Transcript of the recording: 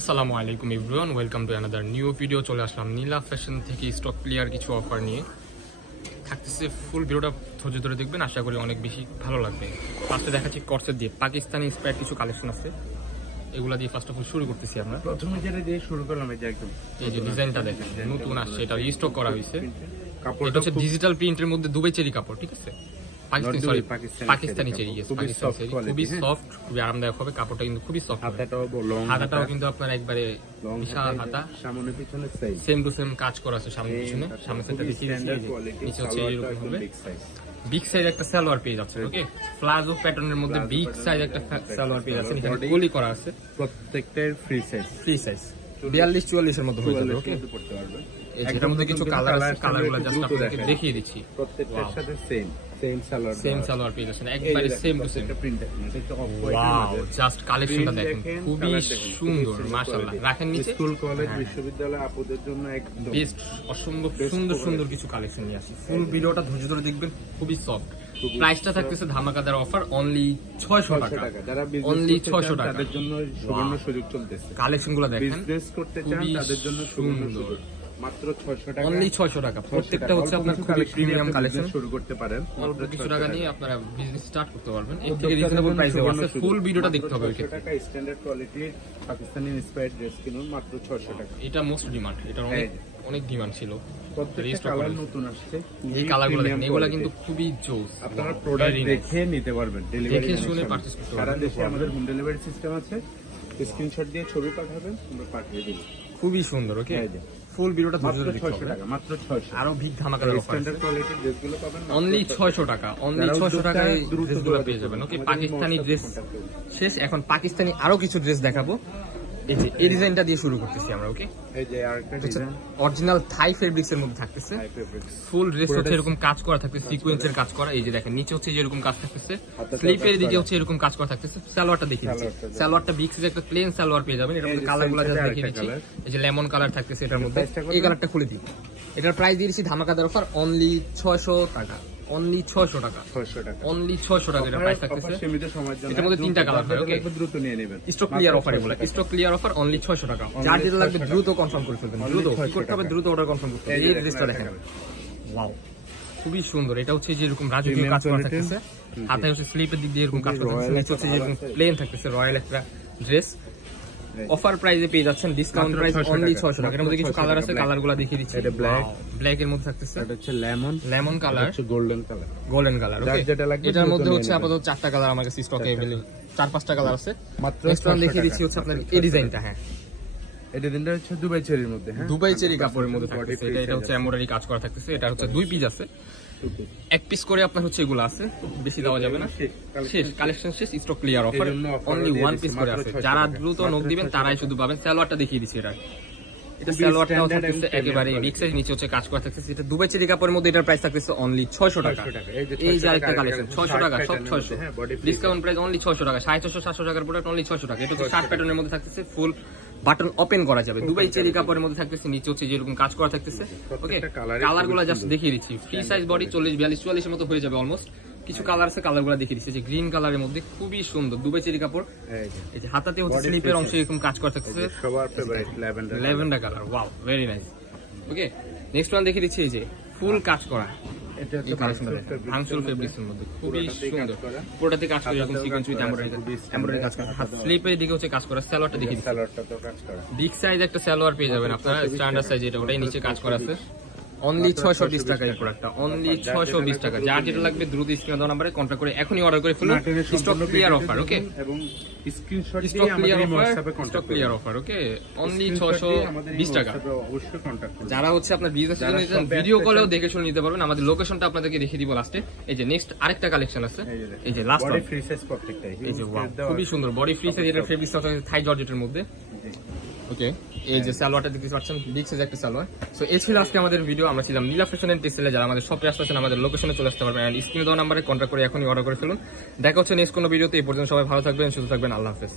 আসসালামু আলাইকুম everyone, welcome to another new video. চলে আসলাম নীলা ফ্যাশন থেকে স্টক ক্লিয়ার কিছু অফার নিয়ে থাকতেছে। ফুল ভিডিওটা ধৈর্য ধরে দেখবেন, আশা করি অনেক বেশি ভালো লাগবে। ফার্স্টে দেখাচ্ছি কর্সেট দিয়ে পাকিস্তানি ইন্সপায়ার্ড কিছু কালেকশন আছে, এগুলা দিয়ে ফার্স্ট অফ অল শুরু করতেছি আমরা। প্রথমে যেটা দিয়ে শুরু করলাম এই যে একদম এই যে ডিজাইনটা দেখেন নতুন আসছে, এটা রিস্টক করা হয়েছে। এটা কাপড়টা হচ্ছে ডিজিটাল প্রিন্টের মধ্যে দুবাই চেরি কাপড়, ঠিক আছে? পাকিস্তানি চেরি, খুবই সফট, খুবই আরামদায়ক হবে। কাপড়টা কিন্তু খুবই সফট, হাতাটাও কিন্তু আপনার একবারে বিশাল হাতা, সামনে পিছনে সেম টু সেম কাজ করা আছে। সামনে পিছনে সামনে সেটা দেখিয়ে নিচে হচ্ছে এরকম হবে। বিগ সাইজ একটা সালোয়ার পেয়ে যাচ্ছে, ওকে? প্লাজো প্যাটার্নের মধ্যে বিগ সাইজ একটা সালোয়ার পেয়ে যাচ্ছে, এখানে গলি করা আছে। প্রত্যেকটার ফ্রি সাইজ 42-44 এর মধ্যে হয়ে যাবে, ওকে? এটার মধ্যে কিছু কালার আছে, কালারগুলো জাস্ট আপনাদেরকে দেখিয়ে দিচ্ছি। প্রত্যেকটার সাথে সেম সালোয়ার পেয়ে যাচ্ছে, একবারে same to same print. Wow, just কালেকশনটা দেখেন, খুবই সুন্দর মাশাআল্লাহ। রাখেন নিচে। স্কুল কলেজ বিশ্ববিদ্যালয় আপুদের জন্য একদম বেস্ট, অসম্ভব সুন্দর সুন্দর কিছু কালেকশন নিয়ে আসি। ফুল ভিডিওটা ধৈর্য ধরে দেখবেন, খুবই সফট। প্রাইসটা থাকতেছে ধামাকাদার অফার, অনলি 600 টাকা। যারা অনলি 600 টাকা, তাদের জন্য সুবর্ণ সুযোগ চলতেছে। কালেকশনগুলো দেখেন, বিজনেস করতে চান তাদের জন্য সুবর্ণ সুযোগ। মাত্র 600 টাকা, অনলি 600 টাকা। প্রত্যেকটা হচ্ছে আপনার খুবই প্রিমিয়াম কালেকশন। শুরু করতে পারেন অল্প কিছু টাকা নিয়ে আপনারা বিজনেস স্টার্ট করতে পারবেন। এর থেকে রিজনেবল প্রাইসে আছে। ফুল ভিডিওটা দেখতে হবে। 600 টাকা স্ট্যান্ডার্ড কোয়ালিটির পাকিস্তানি ইন্সপায়ার্ড ড্রেস কিনুন মাত্র 600 টাকা। এটা মোস্ট ডিমান্ড, এটা অনেক ডিমান্ড ছিল। প্রত্যেকটা কালার নতুন আসছে, এই কালারগুলো দেখেন, এগুলো কিন্তু খুবই জোস। আপনারা প্রোডাক্ট দেখে নিতে পারবেন, দেখে শুনে পারচেজ করতে পারবেন। সারা দেশে আমাদের হোম ডেলিভারি সিস্টেম আছে। স্ক্রিনশট দিয়ে ছবি পাঠাবেন, আমরা পাঠিয়ে দেব। খুবই সুন্দর, ওকে? ফুল ভিডিওটা মাত্র 600 টাকা, মাত্র 600। আরো বিগ ধামাকাদার অফার, স্ট্যান্ডার্ড কোয়ালিটির ড্রেসগুলো পাবেন অনলি 600 টাকা। অনলি 600 টাকায় ড্রেসগুলো পেয়ে যাবেন, ওকে? পাকিস্তানি ড্রেস শেষ, এখন পাকিস্তানি আরো কিছু ড্রেস দেখাবো। এই যে এই ডিজাইনটা দিয়ে শুরু করতেছি আমরা, ওকে? এই যে আরেকটা ডিজাইন অরিজিনাল থাই ফেব্রিক্স এর মধ্যে থাকতেছে। ফুল ড্রেস হচ্ছে এরকম কাজ করা থাকতেছে, সিকোয়েন্সের কাজ করা। এই যে দেখেন নিচে হচ্ছে এরকম কাজ থাকতেছে, স্লিপের দিকে হচ্ছে এরকম কাজ করা থাকতেছে। সালোয়ারটা দেখিয়ে দিচ্ছি। সালোয়ারটা বিগ সাইজ একটা প্লেন সালোয়ার পেয়ে যাবেন। এর মধ্যে কালারগুলো জাস্ট দেখিয়ে দিচ্ছি। এই যে লেমন কালার থাকতেছে এটার মধ্যে, এই কালারটা খুলে দিই। এটার প্রাইস দিয়েছি ধামাকাদার অফার, অনলি 600 টাকা। অনলি 600 টাকা, অনলি 600 টাকা এর প্রাইস থাকতেছে। এটার মধ্যে তিনটা কালার হয়, ওকে? দ্রুত নিয়ে নেবেন। স্টক ক্লিয়ার অফার, এগুলো স্টক ক্লিয়ার অফার, অনলি 600 টাকা। যার যেটা লাগবে দ্রুত কনফার্ম করে ফেলবেন। দ্রুত কি করতে হবে? দ্রুত অর্ডার কনফার্ম করতে হবে। এই ড্রেসটা দেখেন, ওয়াও, খুবই সুন্দর। এটা হচ্ছে যে এরকম রাজকীয় কাজ করা থাকতেছে, হাতে হচ্ছে স্লিপের দিক দিয়ে এরকম কাজ করা থাকতেছে, নিচে হচ্ছে যেরকম প্লেন থাকতেছে, রয়্যাল একটা ড্রেস। অফার প্রাইসে পেয়ে যাচ্ছেন, ডিসকাউন্ট প্রাইস অনলি 600 টাকা। এর মধ্যে কিছু কালার আছে, কালারগুলো দেখিয়ে দিচ্ছি। এটা ব্ল্যাক এর মধ্যে থাকতেছে, এটা হচ্ছে লেমন কালার, হচ্ছে গোল্ডেন কালার, ওকে? এটার মধ্যে হচ্ছে আপাতত 4টা কালার আমার কাছে স্টকে अवेलेबल, 4-5টা কালার আছে। মাত্র দেখিয়ে দিচ্ছি হচ্ছে আপনার এই ডিজাইনটা। হ্যাঁ, এই ডিজাইনটা হচ্ছে দুবাই চেরির মধ্যে, হ্যাঁ, দুবাই চেরি কাপড়ের মধ্যে থাকতেছে। এটা হচ্ছে এমব্রয়ডারি কাজ করা থাকতেছে। এটা হচ্ছে 2 পিস আছে, 1 পিস করে আপনার হচ্ছে এগুলো আছে, বেশি দেওয়া যাবে না। শেষ কালেকশন, শেষ stock clear offer, only 1 piece করে আছে। যারা দ্রুত নক দিবেন তারাই শুধু পাবেন। সালোয়ারটা দেখিয়ে দিচ্ছি। এটা সালোয়ারটাও থাকতেছে একেবারে বিগ সাইজ, নিচে হচ্ছে কাজ করা থাকতেছে। এটা দুবাই চেরি কাপড়ের মধ্যে এটার প্রাইস থাকতেছে অনলি 600 টাকা। এই যে আরেকটা কালেকশন, 600 টাকা, সব 600, ডিসকাউন্ট প্রাইস অনলি 600 টাকা। 450-700 টাকার প্রোডাক্ট অনলি 600 টাকা। এটা হচ্ছে শার্ট প্যাটার্নের মধ্যে থাকতেছে, ফুল বাটন ওপেন করা যাবে। দুবাই চেরি কাপড়ের মধ্যে থাকতেছে, নিচে হচ্ছে যেরকম কাজ করা থাকতেছে, ওকে? কালারগুলো জাস্ট দেখিয়ে দিচ্ছি। ফ্রি সাইজ বডি 40-42-44 এর মতো হয়ে যাবে অলমোস্ট। কিছু কালার আছে, কালারগুলো দেখিয়ে দিচ্ছি। যে গ্রিন কালারের মধ্যে খুবই সুন্দর দুবাই চেরি কাপড়। এই যে হাতাতে হচ্ছে স্লিপের অংশে এরকম কাজ করা থাকতেছে, সবার favourite lavender colour. Wow, very nice, okay? Next one দেখিয়ে দিচ্ছি। এই যে ফুল কাজ করা, এই কালেকশনটা ভাঙচুর ফেব্রিক্সের মধ্যে খুবই সুন্দর। পুরোটাতে কাজ করে এরকম সিকোয়েন্স উইথ এমব্রয়ডারি কাজ করা। হাত স্লিপের দিকে হচ্ছে কাজ করা। সালোয়ারটা দেখিয়ে দিচ্ছি। বিগ সাইজ একটা সালোয়ার পেয়ে যাবেন আপনারা, স্ট্যান্ডার্ড সাইজ, এটা ওটাই নিচে কাজ করা আছে। অনলি 620 টাকা এই প্রোডাক্টটা, অনলি 620 টাকা। যার যেটা লাগবে দ্রুত স্ক্রিনে দেওয়া নম্বরে কন্টাক্ট করে এখনই অর্ডার করে ফেলুন। স্টক ক্লিয়ার অফার, ওকে? এবং স্ক্রিনশট দিয়ে স্টক আমাদের হোয়াটসঅ্যাপে কন্টাক্ট ক্লিয়ার অফার, ওকে? অনলি 620 টাকা। অবশ্যই কন্টাক্ট করুন। যারা হচ্ছে আপনার বিজনেসের জন্য ভিডিও কলেও দেখে শুনে নিতে পারবেন। আমাদের লোকেশনটা আপনাদেরকে দেখিয়ে দিব লাস্টে। এই যে নেক্সট আরেকটা কালেকশন আছে, এই যে লাস্ট বডি ফ্রি সাইজ প্রত্যেকটাই, এই যে ওয়াও, খুবই সুন্দর বডি ফ্রি সাইজ। এটা ফেব্রিক্স হচ্ছে থাই জর্জেটের মধ্যে, ওকে? এই যে সালোয়ারটা দেখতে পাচ্ছেন, বিগ সাইজ একটা সালোয়ার। সো এই ছিল আজকে আমাদের ভিডিও। আমরা ছিলাম নীলা ফ্যাশন এন্ড টেক্সটাইলে। যারা আমাদের শপে আসতেছেন আমাদের লোকেশনে চলে আসতে পারবেন, স্ক্রিনে দেওয়া নম্বরে কন্টাক্ট করে এখনই অর্ডার করে ফেলুন। দেখা হচ্ছে নেক্সট কোনো ভিডিওতে। এই পর্যন্ত সবাই ভালো থাকবেন, সুস্থ থাকবেন। আল্লাহ হাফেজ।